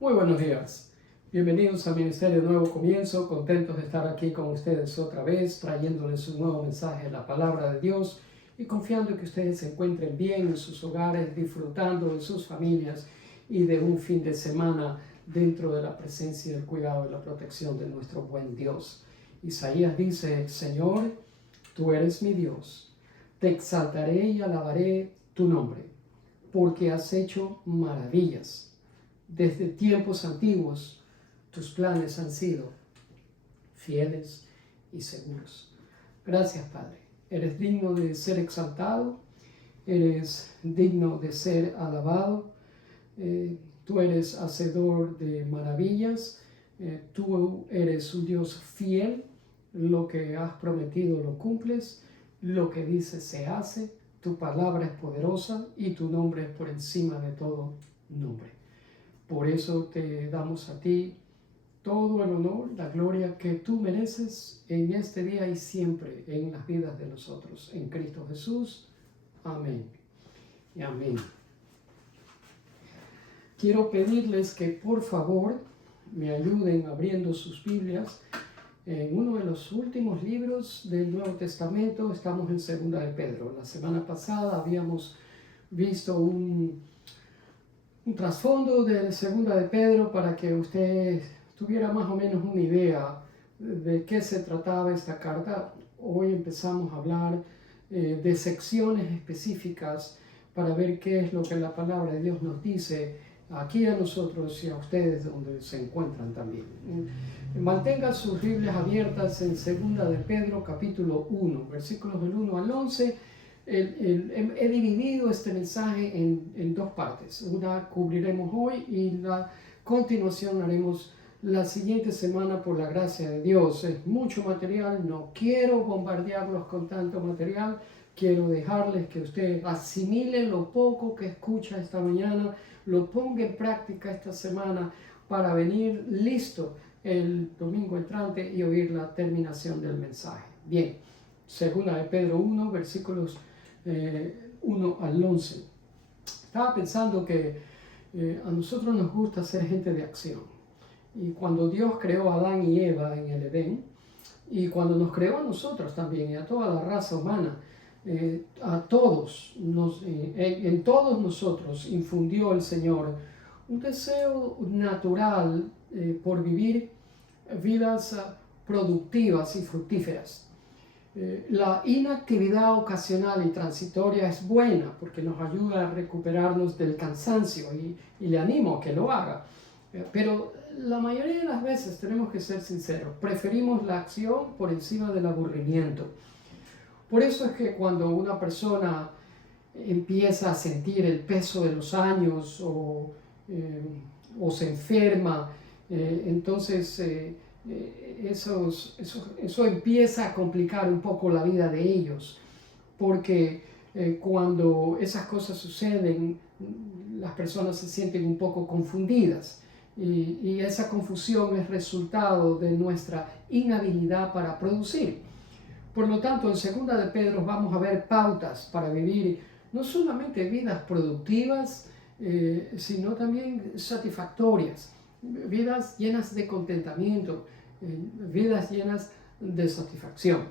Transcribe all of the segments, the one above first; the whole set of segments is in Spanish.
Muy buenos días. Bienvenidos a Ministerio Nuevo Comienzo. Contentos de estar aquí con ustedes otra vez, trayéndoles un nuevo mensaje de la palabra de Dios y confiando que ustedes se encuentren bien en sus hogares, disfrutando de sus familias y de un fin de semana dentro de la presencia, el cuidado y la protección de nuestro buen Dios. Isaías dice: Señor, tú eres mi Dios. Te exaltaré y alabaré tu nombre, porque has hecho maravillas. Desde tiempos antiguos, tus planes han sido fieles y seguros. Gracias, Padre. Eres digno de ser exaltado, eres digno de ser alabado. Tú eres hacedor de maravillas, tú eres un Dios fiel. Lo que has prometido lo cumples, lo que dices se hace. Tu palabra es poderosa y tu nombre es por encima de todo nombre. Por eso te damos a ti todo el honor, la gloria que tú mereces en este día y siempre en las vidas de nosotros. En Cristo Jesús. Amén y amén. Quiero pedirles que por favor me ayuden abriendo sus Biblias en uno de los últimos libros del Nuevo Testamento. Estamos en Segunda de Pedro. La semana pasada habíamos visto un trasfondo de Segunda de Pedro para que usted tuviera más o menos una idea de qué se trataba esta carta. Hoy empezamos a hablar de secciones específicas para ver qué es lo que la palabra de Dios nos dice aquí a nosotros y a ustedes donde se encuentran también. Mantenga sus Biblias abiertas en Segunda de Pedro capítulo 1, versículos del 1 al 11. He dividido este mensaje en dos partes. Una cubriremos hoy y la continuación haremos la siguiente semana por la gracia de Dios. Es mucho material, no quiero bombardearlos con tanto material. Quiero dejarles que usted asimile lo poco que escucha esta mañana, lo ponga en práctica esta semana para venir listo el domingo entrante y oír la terminación del mensaje. Bien, Segunda de Pedro 1, versículos 1 al 11. Estaba pensando que a nosotros nos gusta ser gente de acción. Y cuando Dios creó a Adán y Eva en el Edén, y cuando nos creó a nosotros también y a toda la raza humana, a todos, en todos nosotros infundió el Señor un deseo natural por vivir vidas productivas y fructíferas. La inactividad ocasional y transitoria es buena porque nos ayuda a recuperarnos del cansancio y le animo a que lo haga. Pero la mayoría de las veces, tenemos que ser sinceros, preferimos la acción por encima del aburrimiento. Por eso es que cuando una persona empieza a sentir el peso de los años o se enferma, entonces eso empieza a complicar un poco la vida de ellos, porque cuando esas cosas suceden, las personas se sienten un poco confundidas y esa confusión es resultado de nuestra inhabilidad para producir. Por lo tanto, en Segunda de Pedro vamos a ver pautas para vivir no solamente vidas productivas, sino también satisfactorias, vidas llenas de contentamiento, vidas llenas de satisfacción.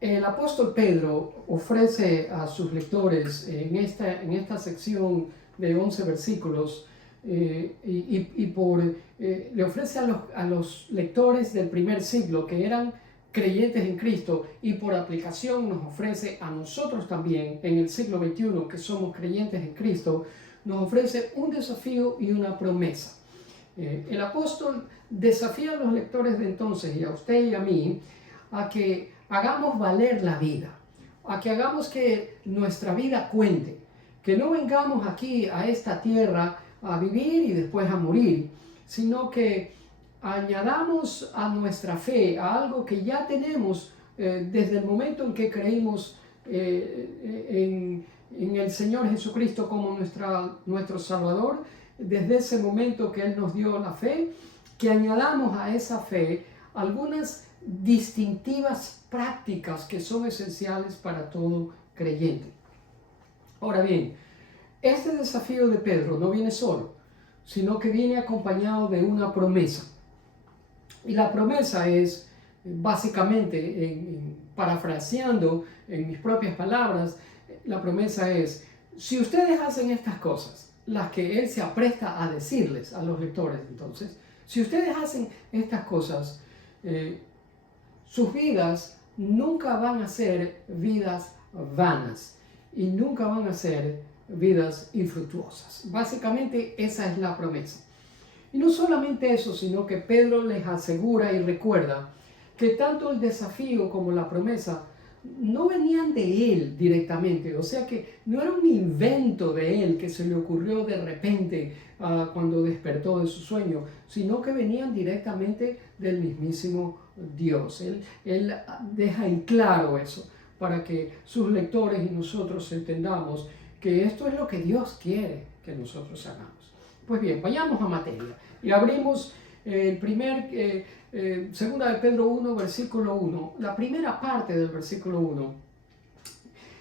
El apóstol Pedro ofrece a sus lectores en esta sección de 11 versículos, le ofrece a los lectores del primer siglo que eran creyentes en Cristo, y por aplicación nos ofrece a nosotros también en el siglo XXI que somos creyentes en Cristo, nos ofrece un desafío y una promesa. El apóstol desafía a los lectores de entonces y a usted y a mí a que hagamos valer la vida, a que hagamos que nuestra vida cuente, que no vengamos aquí a esta tierra a vivir y después a morir, sino que añadamos a nuestra fe, a algo que ya tenemos desde el momento en que creímos en el Señor Jesucristo como nuestro Salvador. Desde ese momento que Él nos dio la fe, que añadamos a esa fe algunas distintivas prácticas que son esenciales para todo creyente. Ahora bien, este desafío de Pedro no viene solo. sino que viene acompañado de una promesa. Y la promesa es, básicamente, parafraseando en mis propias palabras, la promesa es, si ustedes hacen estas cosas, las que Él se apresta a decirles a los lectores, entonces, si ustedes hacen estas cosas, sus vidas nunca van a ser vidas vanas y nunca van a ser vidas infructuosas. Básicamente esa es la promesa. Y no solamente eso, sino que Pedro les asegura y recuerda que tanto el desafío como la promesa no venían de él directamente, o sea que no era un invento de él que se le ocurrió de repente cuando despertó de su sueño, sino que venían directamente del mismísimo Dios. Él deja en claro eso para que sus lectores y nosotros entendamos que esto es lo que Dios quiere que nosotros hagamos. Pues bien, vayamos a materia y abrimos segunda de Pedro 1, versículo 1, la primera parte del versículo 1.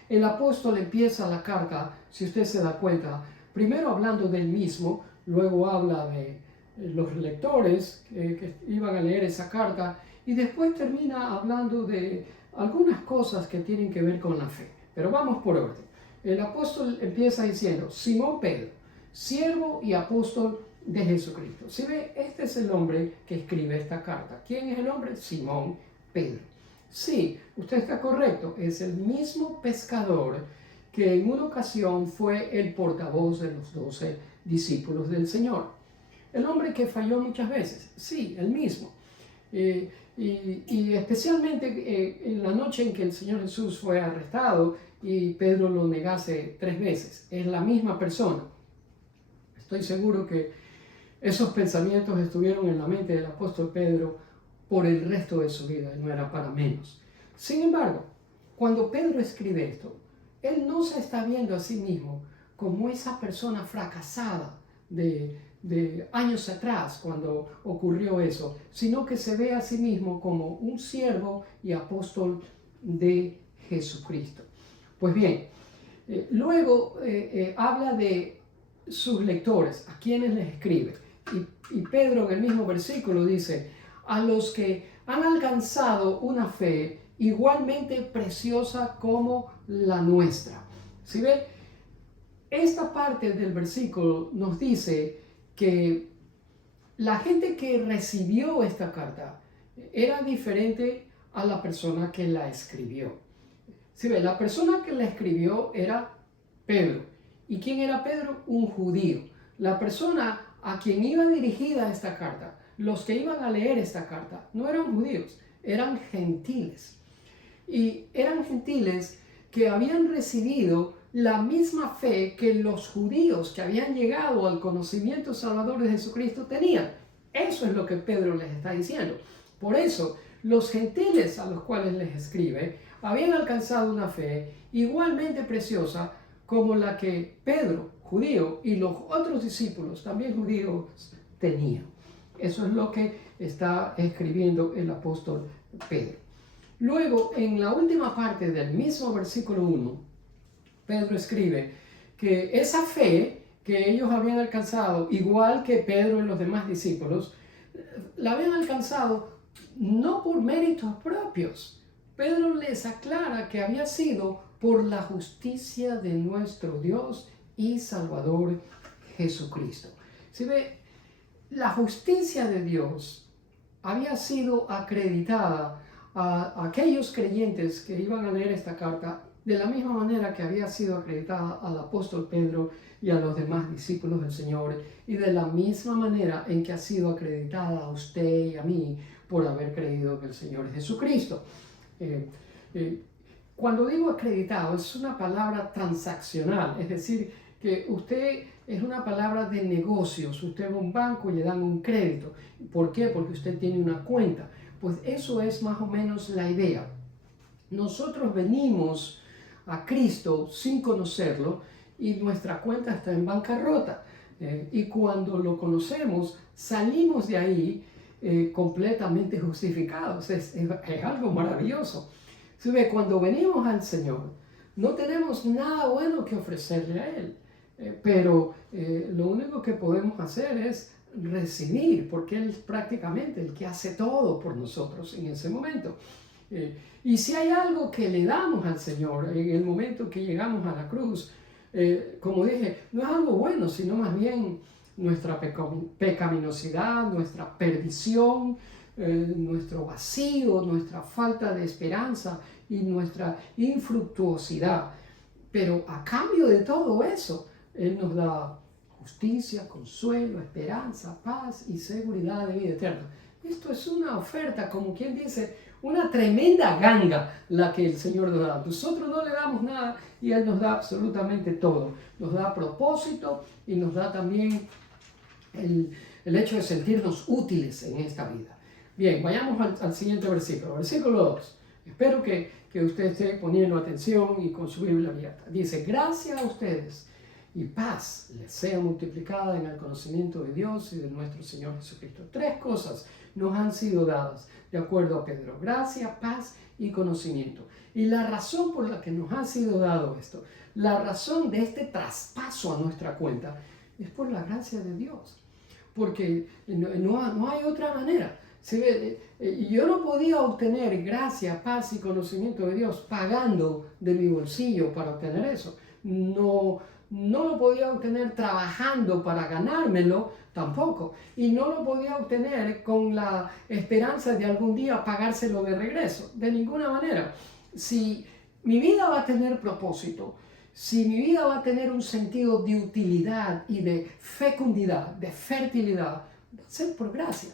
El apóstol empieza la carta, si usted se da cuenta, primero hablando del mismo, luego habla de los lectores que iban a leer esa carta y después termina hablando de algunas cosas que tienen que ver con la fe. Pero vamos por orden. El apóstol empieza diciendo, Simón Pedro, siervo y apóstol de Jesucristo. Si ve, este es el hombre que escribe esta carta. ¿Quién es el hombre? Simón Pedro. Sí, usted está correcto, es el mismo pescador que en una ocasión fue el portavoz de los 12 discípulos del Señor. El hombre que falló muchas veces, sí, el mismo. Y especialmente en la noche en que el Señor Jesús fue arrestado y Pedro lo negase 3 veces, es la misma persona. Estoy seguro que esos pensamientos estuvieron en la mente del apóstol Pedro por el resto de su vida, y no era para menos. Sin embargo, cuando Pedro escribe esto, él no se está viendo a sí mismo como esa persona fracasada de años atrás cuando ocurrió eso, sino que se ve a sí mismo como un siervo y apóstol de Jesucristo. Pues bien, luego habla de sus lectores, a quienes les escribe. Y Pedro en el mismo versículo dice, a los que han alcanzado una fe igualmente preciosa como la nuestra. ¿Sí ve? Esta parte del versículo nos dice que la gente que recibió esta carta era diferente a la persona que la escribió. ¿Sí ve? La persona que la escribió era Pedro. ¿Y quién era Pedro? Un judío. La persona a quien iba dirigida esta carta, los que iban a leer esta carta, no eran judíos, eran gentiles. Y eran gentiles que habían recibido la misma fe que los judíos que habían llegado al conocimiento salvador de Jesucristo tenían. Eso es lo que Pedro les está diciendo. Por eso, los gentiles a los cuales les escribe habían alcanzado una fe igualmente preciosa como la que Pedro, judío, y los otros discípulos, también judíos, tenían. Eso es lo que está escribiendo el apóstol Pedro. Luego, en la última parte del mismo versículo 1, Pedro escribe que esa fe que ellos habían alcanzado, igual que Pedro y los demás discípulos, la habían alcanzado no por méritos propios. Pedro les aclara que había sido por la justicia de nuestro Dios y Salvador Jesucristo. ¿Sí ve? La justicia de Dios había sido acreditada a aquellos creyentes que iban a leer esta carta de la misma manera que había sido acreditada al apóstol Pedro y a los demás discípulos del Señor, y de la misma manera en que ha sido acreditada a usted y a mí por haber creído en el Señor Jesucristo. Cuando digo acreditado, es una palabra transaccional, es decir, que usted es una palabra de negocios. Usted va a un banco y le dan un crédito. ¿Por qué? Porque usted tiene una cuenta. Pues eso es más o menos la idea. Nosotros venimos a Cristo sin conocerlo y nuestra cuenta está en bancarrota. Y cuando lo conocemos, salimos de ahí completamente justificados. Es algo maravilloso. ¿Sí ve? Cuando venimos al Señor, no tenemos nada bueno que ofrecerle a Él. pero lo único que podemos hacer es recibir, porque Él es prácticamente el que hace todo por nosotros en ese momento. Y si hay algo que le damos al Señor en el momento que llegamos a la cruz, como dije, no es algo bueno, sino más bien nuestra pecaminosidad, nuestra perdición, nuestro vacío, nuestra falta de esperanza y nuestra infructuosidad. Pero a cambio de todo eso, Él nos da justicia, consuelo, esperanza, paz y seguridad de vida eterna. Esto es una oferta, como quien dice, una tremenda ganga la que el Señor nos da. Nosotros no le damos nada y Él nos da absolutamente todo. Nos da propósito y nos da también el hecho de sentirnos útiles en esta vida. Bien, vayamos al siguiente versículo. Versículo 2. Espero que usted esté poniendo atención y con su Biblia abierta. Dice, gracias a ustedes y paz les sea multiplicada en el conocimiento de Dios y de nuestro Señor Jesucristo. 3 cosas nos han sido dadas de acuerdo a Pedro: gracia, paz y conocimiento. Y la razón por la que nos ha sido dado esto, la razón de este traspaso a nuestra cuenta, es por la gracia de Dios. Porque no hay otra manera. Yo no podía obtener gracia, paz y conocimiento de Dios pagando de mi bolsillo para obtener eso. No lo podía obtener trabajando para ganármelo tampoco. Y no lo podía obtener con la esperanza de algún día pagárselo de regreso. De ninguna manera. Si mi vida va a tener propósito, si mi vida va a tener un sentido de utilidad y de fecundidad, de fertilidad, va a ser por gracia.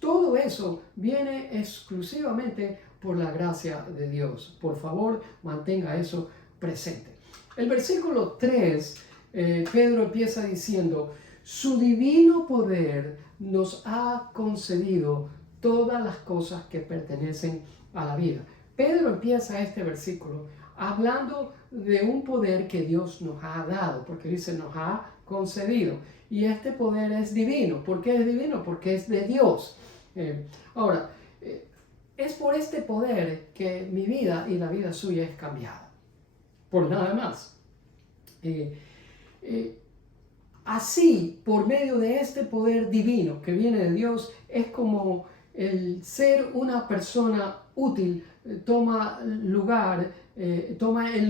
Todo eso viene exclusivamente por la gracia de Dios. Por favor, mantenga eso presente. El versículo 3, Pedro empieza diciendo, su divino poder nos ha concedido todas las cosas que pertenecen a la vida. Pedro empieza este versículo hablando de un poder que Dios nos ha dado, porque dice nos ha concedido. Y este poder es divino. ¿Por qué es divino? Porque es de Dios. Ahora, es por este poder que mi vida y la vida suya es cambiada. Por nada más. Así, por medio de este poder divino que viene de Dios, es como el ser una persona útil toma el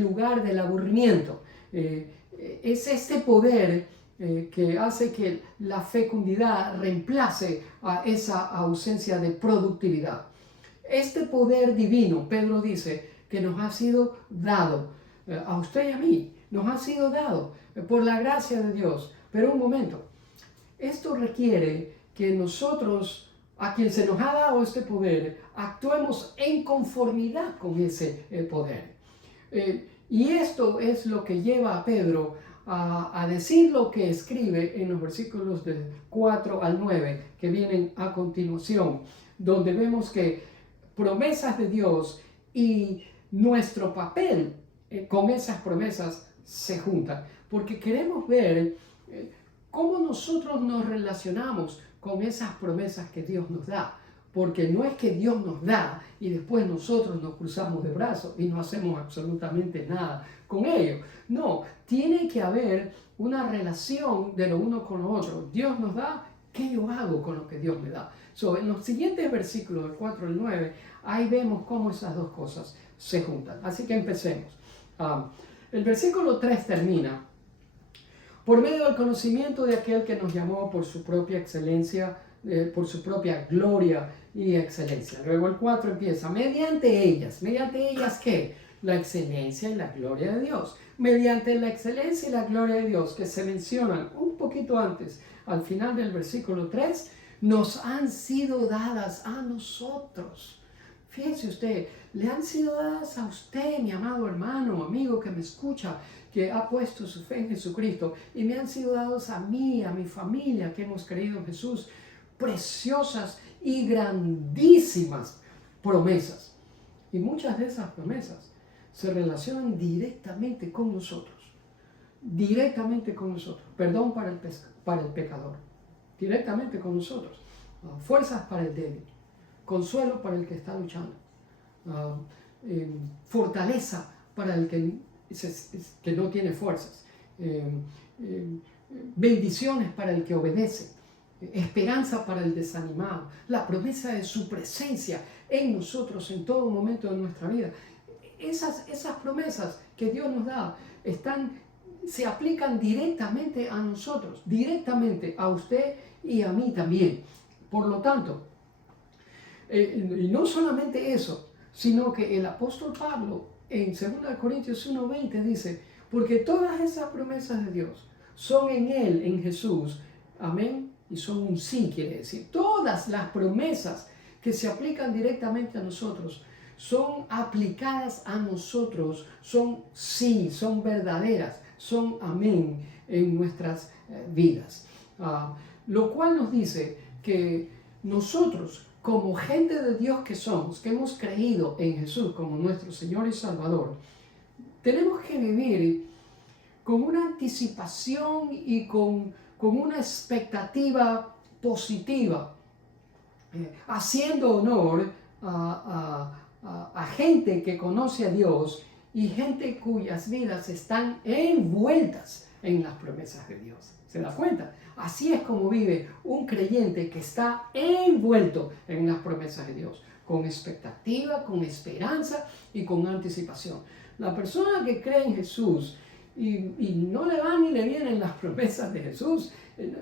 lugar del aburrimiento. Es este poder que hace que la fecundidad reemplace a esa ausencia de productividad. Este poder divino, Pedro dice, que nos ha sido dado a usted y a mí, nos ha sido dado por la gracia de Dios. Pero un momento, esto requiere que nosotros, a quien se nos ha dado este poder, actuemos en conformidad con ese poder. Y esto es lo que lleva a Pedro a decir lo que escribe en los versículos del 4 al 9 que vienen a continuación, donde vemos que promesas de Dios y nuestro papel con esas promesas se juntan, porque queremos ver cómo nosotros nos relacionamos con esas promesas que Dios nos da. Porque no es que Dios nos da y después nosotros nos cruzamos de brazos y no hacemos absolutamente nada con ello. No, tiene que haber una relación de lo uno con lo otro. Dios nos da, ¿qué yo hago con lo que Dios me da? En los siguientes versículos, del 4 al 9, ahí vemos cómo esas dos cosas se juntan. Así que empecemos. El versículo 3 termina: por medio del conocimiento de aquel que nos llamó por su propia excelencia, por su propia gloria y excelencia. Luego el 4 empieza, mediante ellas ¿qué? La excelencia y la gloria de Dios. Mediante la excelencia y la gloria de Dios que se mencionan un poquito antes, al final del versículo 3, nos han sido dadas a nosotros. Fíjese usted, le han sido dadas a usted, mi amado hermano, amigo que me escucha, que ha puesto su fe en Jesucristo, y me han sido dados a mí, a mi familia, que hemos creído en Jesús, preciosas y grandísimas promesas. Y muchas de esas promesas se relacionan directamente con nosotros. Directamente con nosotros. Perdón para el pecador. Directamente con nosotros. Fuerzas para el débil. Consuelo para el que está luchando. Fortaleza para el que no tiene fuerzas. bendiciones para el que obedece, esperanza para el desanimado, la promesa de su presencia en nosotros en todo momento de nuestra vida. Esas promesas que Dios nos da se aplican directamente a nosotros, directamente a usted y a mí también. Por lo tanto, y no solamente eso, sino que el apóstol Pablo en 2 Corintios 1:20 dice, porque todas esas promesas de Dios son en Él, en Jesús, amén, y son un sí, quiere decir, todas las promesas que se aplican directamente a nosotros, son aplicadas a nosotros, son sí, son verdaderas, son amén en nuestras vidas. Lo cual nos dice que nosotros, como gente de Dios que somos, que hemos creído en Jesús como nuestro Señor y Salvador, tenemos que vivir con una anticipación y con una expectativa positiva, haciendo honor a gente que conoce a Dios y gente cuyas vidas están envueltas en las promesas de Dios. ¿Se da cuenta? Así es como vive un creyente que está envuelto en las promesas de Dios, con expectativa, con esperanza y con anticipación. La persona que cree en Jesús y no le van ni le vienen las promesas de Jesús,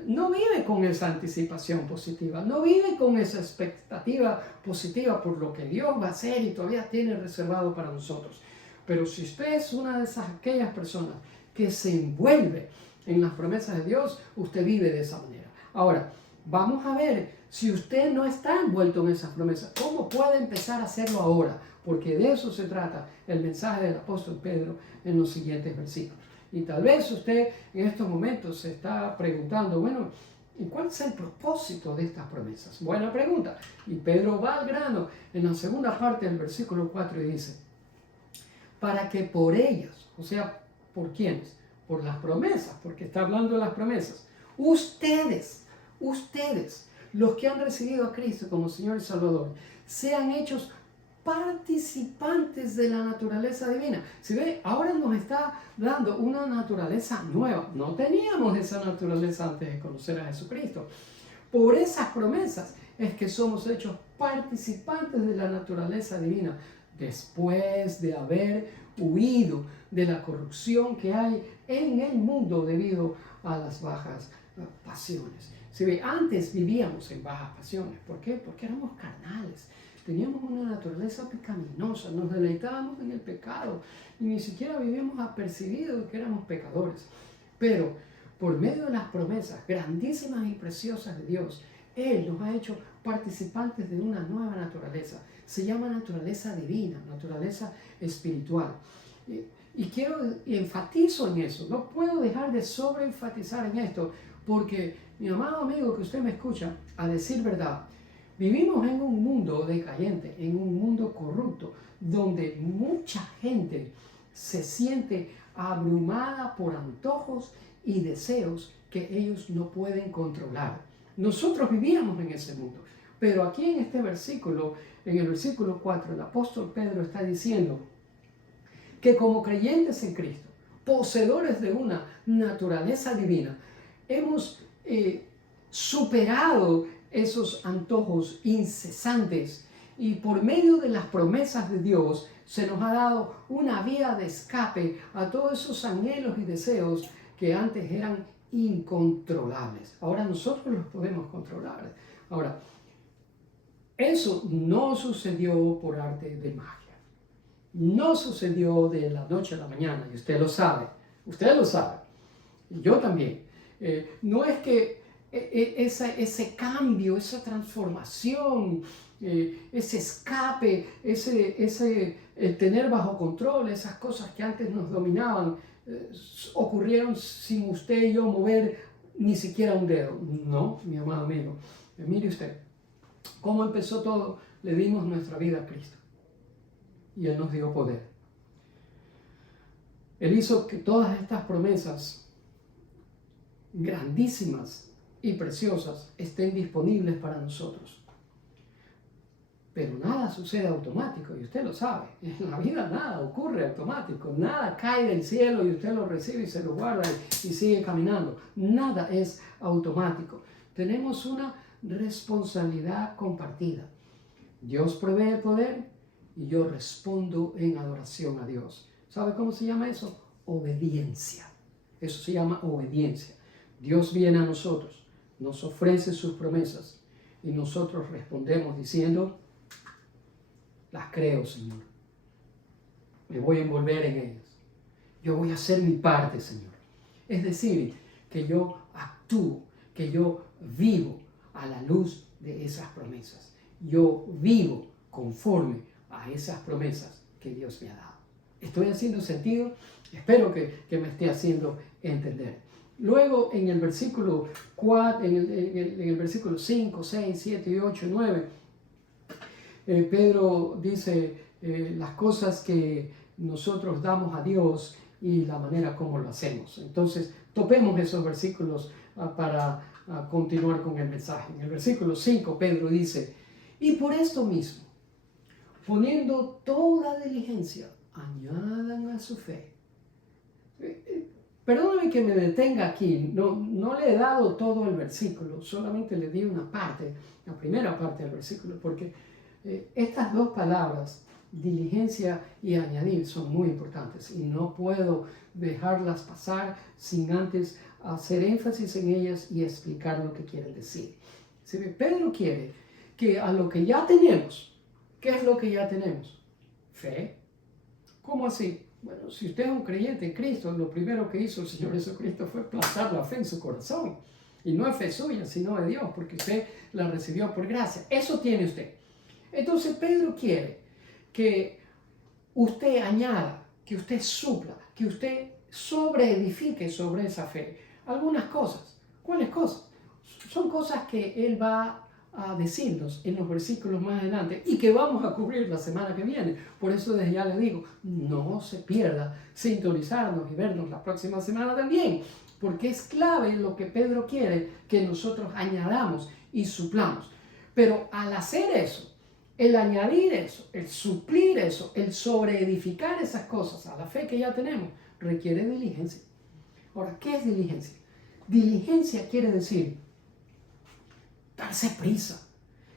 no vive con esa anticipación positiva, no vive con esa expectativa positiva por lo que Dios va a hacer y todavía tiene reservado para nosotros. Pero si usted es una de aquellas personas que se envuelve en las promesas de Dios, usted vive de esa manera. Ahora, vamos a ver, si usted no está envuelto en esas promesas, ¿cómo puede empezar a hacerlo ahora? Porque de eso se trata el mensaje del apóstol Pedro en los siguientes versículos. Y tal vez usted en estos momentos se está preguntando, bueno, ¿y cuál es el propósito de estas promesas? Buena pregunta. Y Pedro va al grano en la segunda parte del versículo 4 y dice, para que por ellas, o sea, ¿por quiénes? Por las promesas, porque está hablando de las promesas. Ustedes, los que han recibido a Cristo como Señor y Salvador, sean hechos participantes de la naturaleza divina. Si ve, ahora nos está dando una naturaleza nueva. No teníamos esa naturaleza antes de conocer a Jesucristo. Por esas promesas es que somos hechos participantes de la naturaleza divina, después de haber huido de la corrupción que hay en el mundo debido a las bajas pasiones. Si ve, antes vivíamos en bajas pasiones. ¿Por qué? Porque éramos carnales. Teníamos una naturaleza pecaminosa, nos deleitábamos en el pecado y ni siquiera vivíamos apercibidos de que éramos pecadores. Pero por medio de las promesas grandísimas y preciosas de Dios, Él nos ha hecho participantes de una nueva naturaleza. Se llama naturaleza divina, naturaleza espiritual. Y enfatizo en eso, no puedo dejar de sobreenfatizar en esto, porque mi amado amigo que usted me escucha, a decir verdad, vivimos en un mundo decayente, en un mundo corrupto, donde mucha gente se siente abrumada por antojos y deseos que ellos no pueden controlar. Nosotros vivíamos en ese mundo, pero aquí en este versículo, en el versículo 4, el apóstol Pedro está diciendo que como creyentes en Cristo, poseedores de una naturaleza divina, hemos superado esos antojos incesantes y por medio de las promesas de Dios se nos ha dado una vía de escape a todos esos anhelos y deseos que antes eran incontrolables. Ahora nosotros los podemos controlar. Ahora, eso no sucedió por arte de magia. No sucedió de la noche a la mañana, y usted lo sabe. Usted lo sabe. Y yo también. No es que ese cambio, esa transformación, ese escape, el tener bajo control esas cosas que antes nos dominaban, ocurrieron sin usted y yo mover ni siquiera un dedo. No, mi amado amigo. Mire usted, ¿cómo empezó todo? Le dimos nuestra vida a Cristo y Él nos dio poder. Él hizo que todas estas promesas grandísimas y preciosas estén disponibles para nosotros. Pero nada sucede automático y usted lo sabe. En la vida nada ocurre automático. Nada cae del cielo y usted lo recibe y se lo guarda y sigue caminando. Nada es automático. Tenemos una responsabilidad compartida. Dios provee el poder y yo respondo en adoración a Dios. ¿Sabe cómo se llama eso? Obediencia. Eso se llama obediencia. Dios viene a nosotros, nos ofrece sus promesas y nosotros respondemos diciendo: las creo, Señor. Me voy a envolver en ellas. Yo voy a hacer mi parte, Señor. Es decir, que yo actúo, que yo vivo a la luz de esas promesas. Yo vivo conforme a esas promesas que Dios me ha dado. ¿Estoy haciendo sentido? Espero que me esté haciendo entender. Luego en el versículo 4, en el versículo 5, 6, 7 y 8, 9, Pedro dice las cosas que nosotros damos a Dios y la manera como lo hacemos. Entonces, topemos esos versículos para continuar con el mensaje. En el versículo 5, Pedro dice: y por esto mismo, poniendo toda diligencia, añadan a su fe. Perdóname que me detenga aquí, no le he dado todo el versículo, solamente le di una parte, la primera parte del versículo, porque estas dos palabras, diligencia y añadir, son muy importantes y no puedo dejarlas pasar sin antes hacer énfasis en ellas y explicar lo que quieren decir. Pedro quiere que a lo que ya tenemos, ¿qué es lo que ya tenemos? Fe. ¿Cómo así? Bueno, si usted es un creyente en Cristo, lo primero que hizo el Señor Jesucristo fue plantar la fe en su corazón. Y no es fe suya, sino de Dios, porque usted la recibió por gracia. Eso tiene usted. Entonces Pedro quiere que usted añada, que usted supla, que usted sobreedifique sobre esa fe algunas cosas. ¿Cuáles cosas? Son cosas que él va a decirnos en los versículos más adelante y que vamos a cubrir la semana que viene. Por eso desde ya le digo, no se pierda sintonizarnos y vernos la próxima semana también, porque es clave lo que Pedro quiere que nosotros añadamos y suplamos. Pero al hacer eso, el añadir eso, el suplir eso, el sobreedificar esas cosas a la fe que ya tenemos, requiere diligencia. Ahora, ¿qué es diligencia? Diligencia quiere decir darse prisa,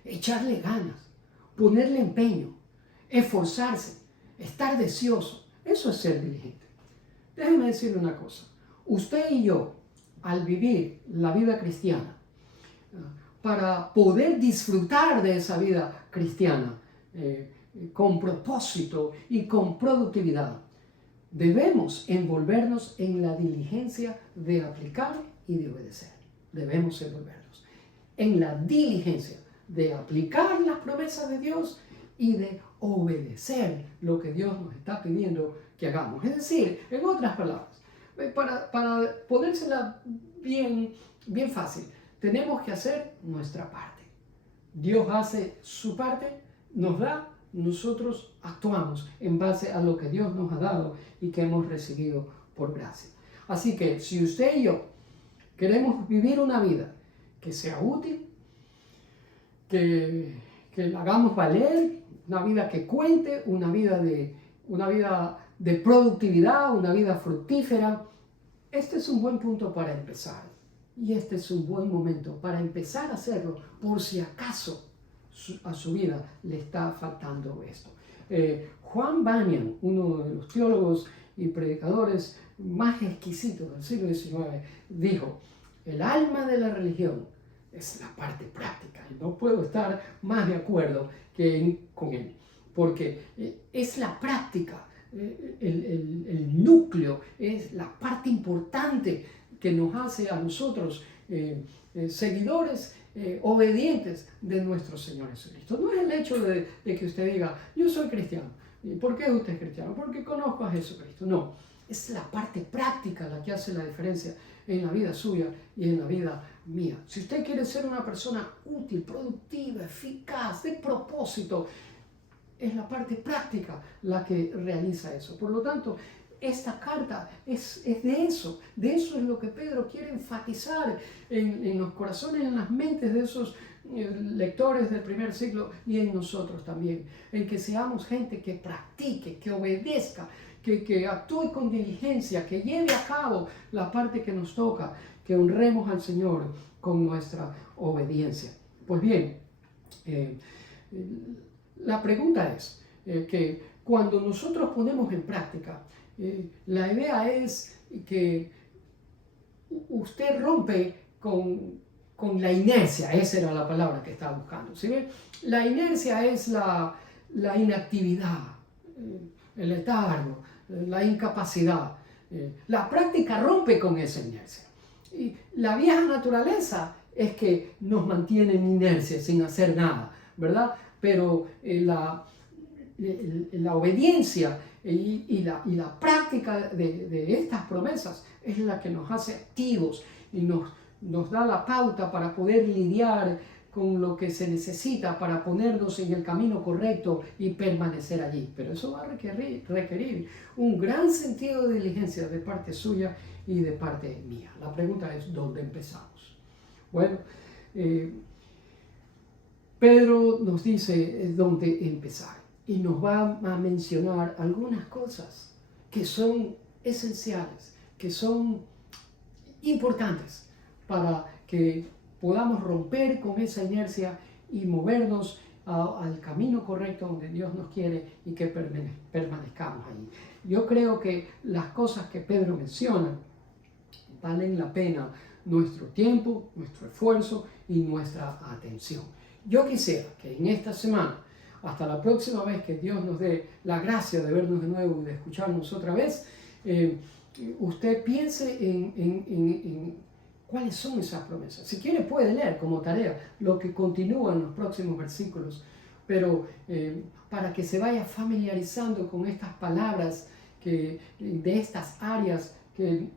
echarle ganas, ponerle empeño, esforzarse, estar deseoso. Eso es ser diligente. Déjeme decirle una cosa. Usted y yo, al vivir la vida cristiana, para poder disfrutar de esa vida cristiana con propósito y con productividad, debemos envolvernos en la diligencia de aplicar y de obedecer. Debemos envolvernos en la diligencia de aplicar las promesas de Dios y de obedecer lo que Dios nos está pidiendo que hagamos. Es decir, en otras palabras, para ponérsela bien fácil, tenemos que hacer nuestra parte. Dios hace su parte, nos da, nosotros actuamos en base a lo que Dios nos ha dado y que hemos recibido por gracia. Así que si usted y yo queremos vivir una vida que sea útil, que la hagamos valer, una vida que cuente, una vida de productividad, una vida fructífera, este es un buen punto para empezar. Y este es un buen momento para empezar a hacerlo por si acaso a su vida le está faltando esto. Juan Bunyan, uno de los teólogos y predicadores más exquisitos del siglo XIX, dijo: el alma de la religión es la parte práctica. Y no puedo estar más de acuerdo con él, porque es la práctica, el núcleo, es la parte importante que nos hace a nosotros seguidores obedientes de nuestro Señor Jesucristo. No es el hecho de que usted diga: yo soy cristiano. ¿Y por qué usted es cristiano? Porque conozco a Jesucristo. No, es la parte práctica la que hace la diferencia en la vida suya y en la vida mía. Si usted quiere ser una persona útil, productiva, eficaz, de propósito, es la parte práctica la que realiza eso. Por lo tanto, esta carta es de eso es lo que Pedro quiere enfatizar en los corazones, en las mentes de esos lectores del primer siglo y en nosotros también, en que seamos gente que practique, que obedezca, que actúe con diligencia, que lleve a cabo la parte que nos toca, que honremos al Señor con nuestra obediencia. Pues bien, la pregunta es que cuando nosotros ponemos en práctica, la idea es que usted rompe con la inercia. Esa era la palabra que estaba buscando. ¿Sí ven? La inercia es la inactividad, el letargo, la incapacidad. La práctica rompe con esa inercia. Y la vieja naturaleza es que nos mantiene en inercia, sin hacer nada, ¿verdad? Pero la obediencia y la práctica de estas promesas es la que nos hace activos y nos da la pauta para poder lidiar con lo que se necesita para ponernos en el camino correcto y permanecer allí. Pero eso va a requerir un gran sentido de diligencia de parte suya y de parte mía. La pregunta es, ¿dónde empezamos? Bueno, Pedro nos dice dónde empezar y nos va a mencionar algunas cosas que son esenciales, que son importantes para que podamos romper con esa inercia y movernos al camino correcto donde Dios nos quiere y que permanezcamos ahí. Yo creo que las cosas que Pedro menciona valen la pena nuestro tiempo, nuestro esfuerzo y nuestra atención. Yo quisiera que en esta semana, hasta la próxima vez que Dios nos dé la gracia de vernos de nuevo y de escucharnos otra vez, usted piense en cuáles son esas promesas. Si quiere puede leer como tarea lo que continúa en los próximos versículos, pero para que se vaya familiarizando con estas palabras de estas áreas que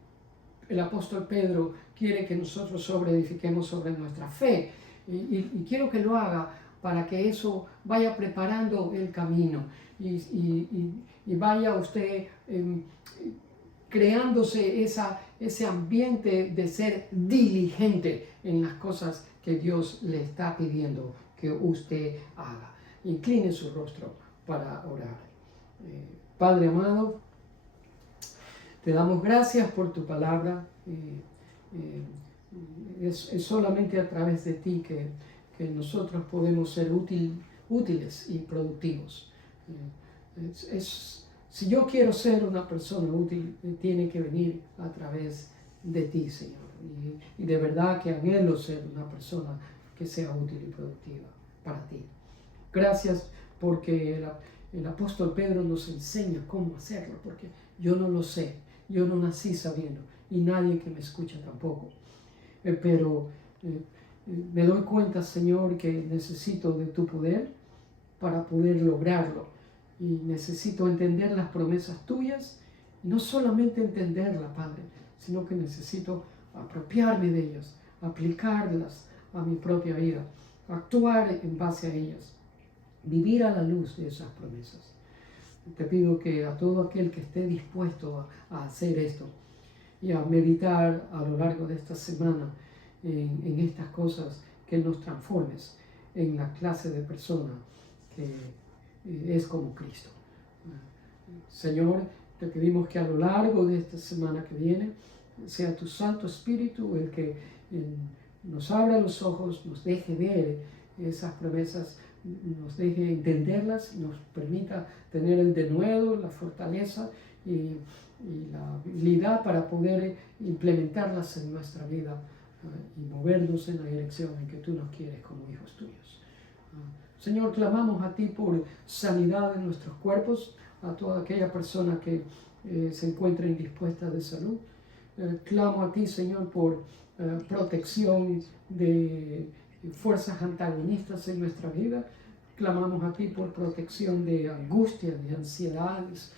el apóstol Pedro quiere que nosotros edifiquemos sobre nuestra fe. Y quiero que lo haga para que eso vaya preparando el camino y vaya usted creándose ese ambiente de ser diligente en las cosas que Dios le está pidiendo que usted haga. Incline su rostro para orar. Padre amado, te damos gracias por tu palabra. Es solamente a través de ti que nosotros podemos ser útiles y productivos. Si yo quiero ser una persona útil, tiene que venir a través de ti, Señor. Y de verdad que anhelo ser una persona que sea útil y productiva para ti. Gracias porque el apóstol Pedro nos enseña cómo hacerlo, porque yo no lo sé, yo no nací sabiendo y nadie que me escucha tampoco. Pero me doy cuenta, Señor, que necesito de tu poder para poder lograrlo. Y necesito entender las promesas tuyas, y no solamente entenderlas, Padre, sino que necesito apropiarme de ellas, aplicarlas a mi propia vida, actuar en base a ellas, vivir a la luz de esas promesas. Te pido que a todo aquel que esté dispuesto a hacer esto y a meditar a lo largo de esta semana en estas cosas, que nos transformes en la clase de persona que es como Cristo. Señor, te pedimos que a lo largo de esta semana que viene sea tu Santo Espíritu el que nos abra los ojos, nos deje ver esas promesas, nos deje entenderlas, nos permita tener el denuedo, la fortaleza y la habilidad para poder implementarlas en nuestra vida y movernos en la dirección en que tú nos quieres como hijos tuyos. Señor, clamamos a ti por sanidad en nuestros cuerpos, a toda aquella persona que se encuentra indispuesta de salud. Clamo a ti, Señor, por protección de fuerzas antagonistas en nuestra vida. Clamamos a ti por protección de angustias, de ansiedades.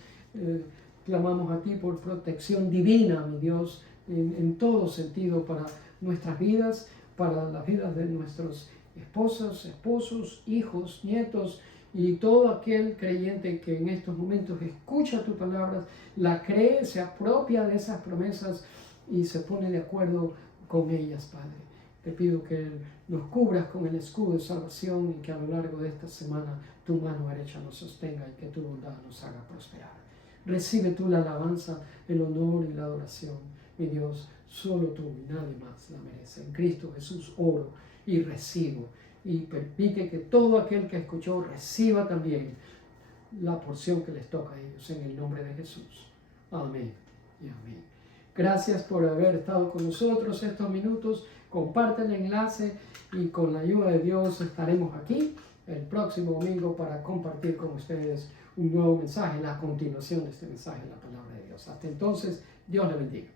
Clamamos a ti por protección divina, mi Dios, en todo sentido para nuestras vidas, para las vidas de nuestros esposas, esposos, hijos, nietos y todo aquel creyente que en estos momentos escucha tu palabra, la cree, se apropia de esas promesas y se pone de acuerdo con ellas, Padre. Te pido que nos cubras con el escudo de salvación y que a lo largo de esta semana tu mano derecha nos sostenga y que tu bondad nos haga prosperar. Recibe tú la alabanza, el honor y la adoración. Mi Dios, solo tú y nadie más la merece. En Cristo Jesús oro y recibo. Y permite que todo aquel que escuchó reciba también la porción que les toca a ellos en el nombre de Jesús. Amén y amén. Gracias por haber estado con nosotros estos minutos. Comparte el enlace y con la ayuda de Dios estaremos aquí el próximo domingo para compartir con ustedes un nuevo mensaje, la continuación de este mensaje, la palabra de Dios. Hasta entonces, Dios le bendiga.